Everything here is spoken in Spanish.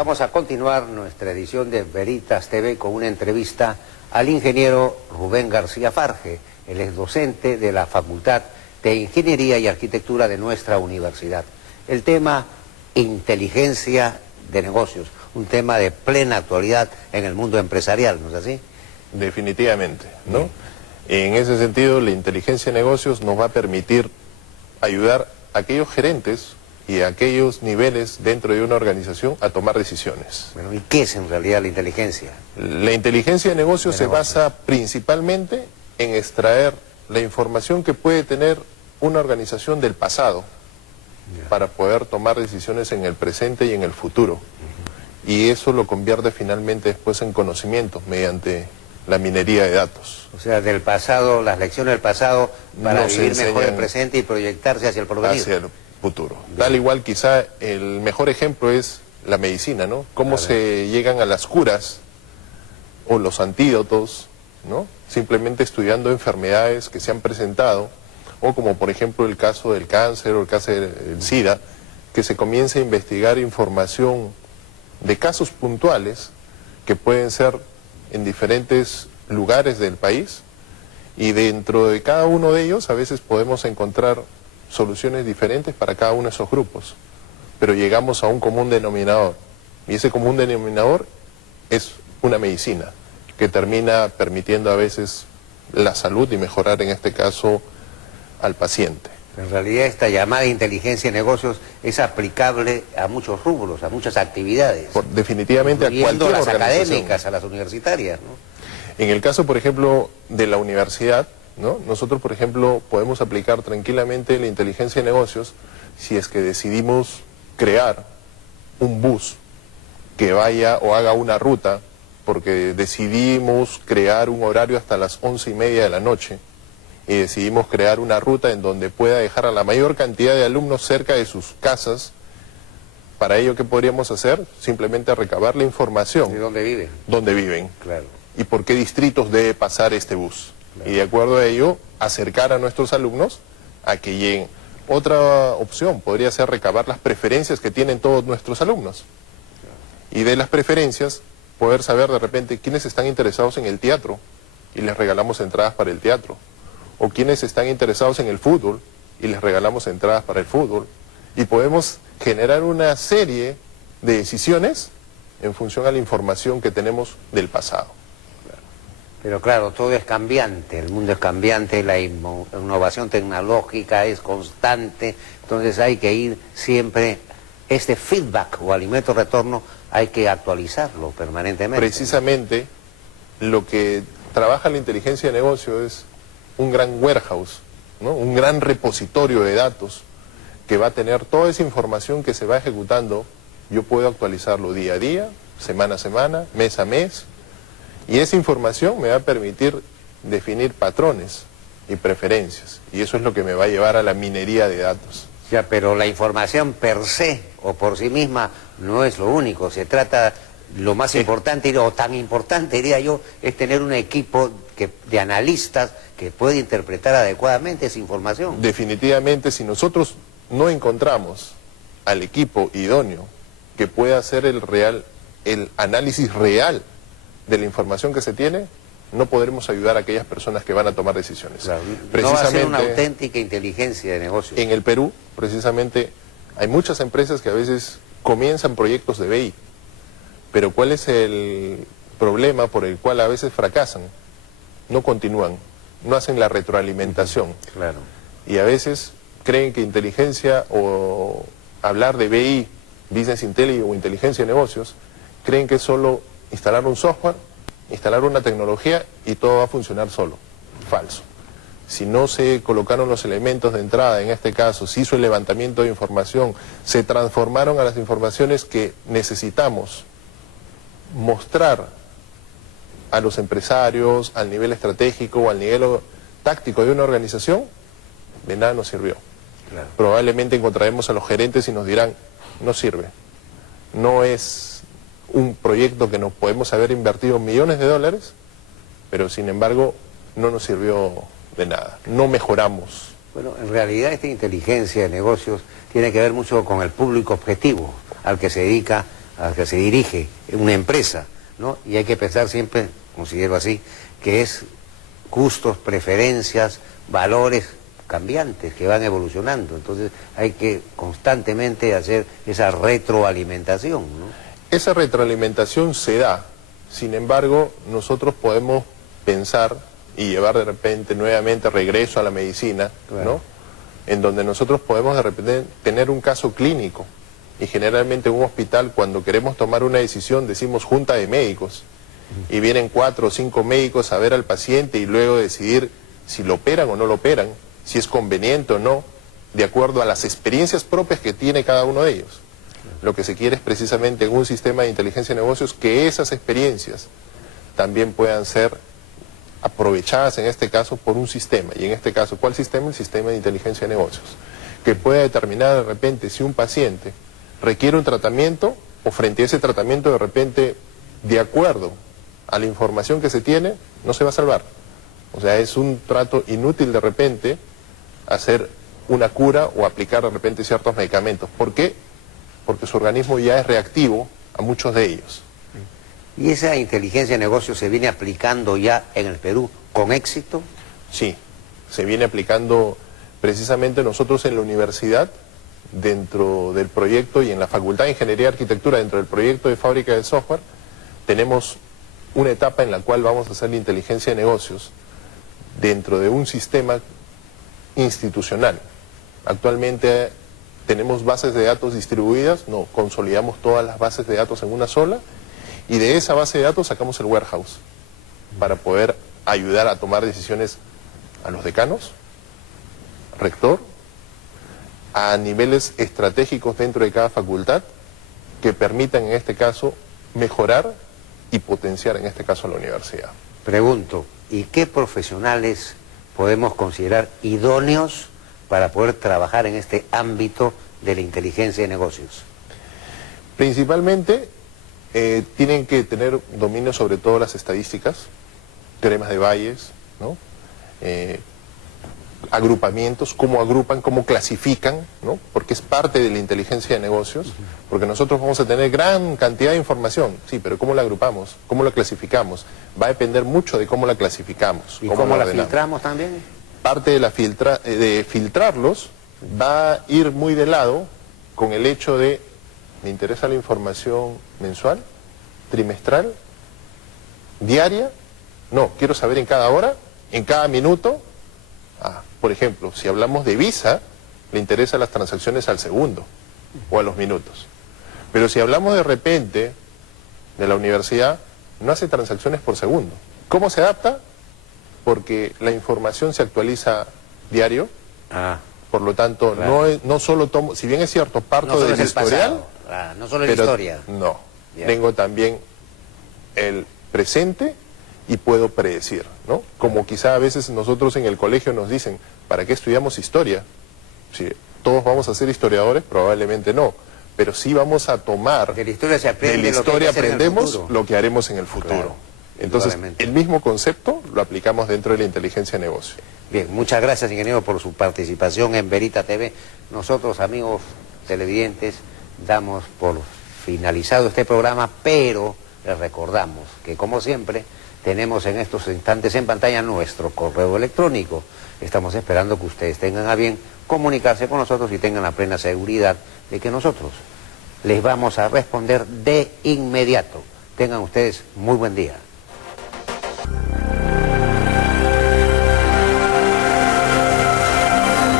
vamos a continuar nuestra edición de Veritas TV con una entrevista al ingeniero Rubén García Farge. Él es docente de la Facultad de Ingeniería y Arquitectura de nuestra universidad. El tema, inteligencia de negocios, un tema de plena actualidad en el mundo empresarial, ¿no es así? Definitivamente, ¿no? En ese sentido, la inteligencia de negocios nos va a permitir ayudar a aquellos gerentes y a aquellos niveles dentro de una organización a tomar decisiones. Bueno, ¿y qué es en realidad la inteligencia? La inteligencia de negocios se basa principalmente en extraer la información que puede tener una organización del pasado para poder tomar decisiones en el presente y en el futuro. Y eso lo convierte finalmente después en conocimiento mediante la minería de datos. O sea, del pasado, las lecciones del pasado para Nos vivir mejor el enseñan presente y proyectarse hacia el porvenir. hacia el futuro. Tal igual quizá el mejor ejemplo es la medicina, ¿no? Cómo se llegan a las curas o los antídotos, ¿no? Simplemente estudiando enfermedades que se han presentado, o como por ejemplo el caso del cáncer o el caso del SIDA, que se comienza a investigar información de casos puntuales que pueden ser en diferentes lugares del país, y dentro de cada uno de ellos a veces podemos encontrar soluciones diferentes para cada uno de esos grupos, pero llegamos a un común denominador, y ese común denominador es una medicina que termina permitiendo a veces la salud y mejorar en este caso al paciente. En realidad esta llamada inteligencia de negocios es aplicable a muchos rubros, a muchas actividades. Definitivamente a cualquier las organización. académicas, a las universitarias, ¿no? En el caso, por ejemplo, de la universidad, ¿no? Nosotros, por ejemplo, podemos aplicar tranquilamente la inteligencia de negocios si es que decidimos crear un bus que vaya o haga una ruta, porque decidimos crear un horario hasta las 11:30 de la noche, y decidimos crear una ruta en donde pueda dejar a la mayor cantidad de alumnos cerca de sus casas. Para ello, ¿qué podríamos hacer? Simplemente recabar la información. ¿De dónde viven? ¿Dónde viven? Claro. ¿Y por qué distritos debe pasar este bus? Claro. Y de acuerdo a ello, acercar a nuestros alumnos a que lleguen. Otra opción podría ser recabar las preferencias que tienen todos nuestros alumnos. Claro. Y de las preferencias, poder saber de repente quiénes están interesados en el teatro y les regalamos entradas para el teatro. O quienes están interesados en el fútbol y les regalamos entradas para el fútbol. Y podemos generar una serie de decisiones en función a la información que tenemos del pasado. Pero claro, todo es cambiante, el mundo es cambiante, la innovación tecnológica es constante, entonces hay que ir siempre, este feedback o alimento retorno hay que actualizarlo permanentemente. Precisamente lo que trabaja la inteligencia de negocio es un gran warehouse, ¿no? Un gran repositorio de datos que va a tener toda esa información que se va ejecutando. Yo puedo actualizarlo día a día, semana a semana, mes a mes, y esa información me va a permitir definir patrones y preferencias, y eso es lo que me va a llevar a la minería de datos. Ya, pero la información per se o por sí misma no es lo único, se trata, lo más importante o tan importante diría yo, es tener un equipo de analistas que puede interpretar adecuadamente esa información. Definitivamente, si nosotros no encontramos al equipo idóneo que pueda hacer el análisis real de la información que se tiene, no podremos ayudar a aquellas personas que van a tomar decisiones. Claro, precisamente, no va a ser una auténtica inteligencia de negocios. En el Perú, precisamente, hay muchas empresas que a veces comienzan proyectos de BI, pero ¿cuál es el problema por el cual a veces fracasan? No continúan, no hacen la retroalimentación. Claro. Y a veces creen que inteligencia o hablar de BI, Business Intelligence o inteligencia de negocios, creen que es solo instalar un software, instalar una tecnología y todo va a funcionar solo. Falso. Si no se colocaron los elementos de entrada, en este caso, se hizo el levantamiento de información, se transformaron a las informaciones que necesitamos mostrar a los empresarios, al nivel estratégico o al nivel táctico de una organización, de nada nos sirvió. Claro. Probablemente encontraremos a los gerentes y nos dirán, no sirve, no es un proyecto que nos podemos haber invertido millones de dólares, pero sin embargo no nos sirvió de nada, no mejoramos. Bueno, en realidad esta inteligencia de negocios tiene que ver mucho con el público objetivo al que se dedica a que se dirige una empresa, ¿no? Y hay que pensar siempre, considero así, que es gustos, preferencias, valores cambiantes que van evolucionando. Entonces hay que constantemente hacer esa retroalimentación, ¿no? Esa retroalimentación se da, sin embargo, nosotros podemos pensar y llevar de repente nuevamente regreso a la medicina, Claro. ¿no? En donde nosotros podemos de repente tener un caso clínico, y generalmente en un hospital cuando queremos tomar una decisión decimos junta de médicos, y vienen 4 o 5 médicos a ver al paciente y luego decidir si lo operan o no lo operan, si es conveniente o no, de acuerdo a las experiencias propias que tiene cada uno de ellos. Lo que se quiere es precisamente en un sistema de inteligencia de negocios que esas experiencias también puedan ser aprovechadas en este caso por un sistema. Y en este caso, ¿cuál sistema? El sistema de inteligencia de negocios, que pueda determinar de repente si un paciente requiere un tratamiento o frente a ese tratamiento de repente, de acuerdo a la información que se tiene, no se va a salvar. O sea, es un trato inútil de repente hacer una cura o aplicar de repente ciertos medicamentos. ¿Por qué? Porque su organismo ya es reactivo a muchos de ellos. ¿Y esa inteligencia de negocios se viene aplicando ya en el Perú con éxito? Sí, se viene aplicando precisamente nosotros en la universidad, dentro del proyecto y en la Facultad de Ingeniería y Arquitectura, dentro del proyecto de fábrica de software, tenemos una etapa en la cual vamos a hacer la inteligencia de negocios dentro de un sistema institucional. Actualmente tenemos bases de datos distribuidas, no, consolidamos todas las bases de datos en una sola, y de esa base de datos sacamos el warehouse para poder ayudar a tomar decisiones a los decanos, rector, a niveles estratégicos dentro de cada facultad que permitan en este caso mejorar y potenciar en este caso a la universidad. Pregunto, ¿y qué profesionales podemos considerar idóneos para poder trabajar en este ámbito de la inteligencia de negocios? Principalmente tienen que tener dominio sobre todo las estadísticas, teoremas de Bayes, ¿no? Agrupamientos, cómo agrupan, cómo clasifican, ¿no? Porque es parte de la inteligencia de negocios, porque nosotros vamos a tener gran cantidad de información, sí, pero ¿cómo la agrupamos? ¿Cómo la clasificamos? Va a depender mucho de cómo la clasificamos. ¿Y cómo la ordenamos. filtramos también? Parte de filtrarlos va a ir muy de lado con el hecho de, ¿me interesa la información mensual, trimestral, diaria? No, quiero saber en cada hora, en cada minuto. Por ejemplo, si hablamos de Visa, le interesan las transacciones al segundo o a los minutos. Pero si hablamos de repente de la universidad, no hace transacciones por segundo. ¿Cómo se adapta? Porque la información se actualiza diario, por lo tanto, claro, no solo tomo, si bien es cierto, parto no del historial, no solo la historia. No, ya. Tengo también el presente y puedo predecir, ¿no? Como quizá a veces nosotros en el colegio nos dicen, ¿para qué estudiamos historia? Si todos vamos a ser historiadores, probablemente no, pero sí vamos a tomar, porque la historia se aprende, de la historia aprendemos lo que haremos en el futuro. Claro, entonces, el mismo concepto lo aplicamos dentro de la inteligencia de negocio. Bien, muchas gracias, ingeniero, por su participación en Verita TV. Nosotros, amigos televidentes, damos por finalizado este programa, pero les recordamos que, como siempre, tenemos en estos instantes en pantalla nuestro correo electrónico. Estamos esperando que ustedes tengan a bien comunicarse con nosotros y tengan la plena seguridad de que nosotros les vamos a responder de inmediato. Tengan ustedes muy buen día.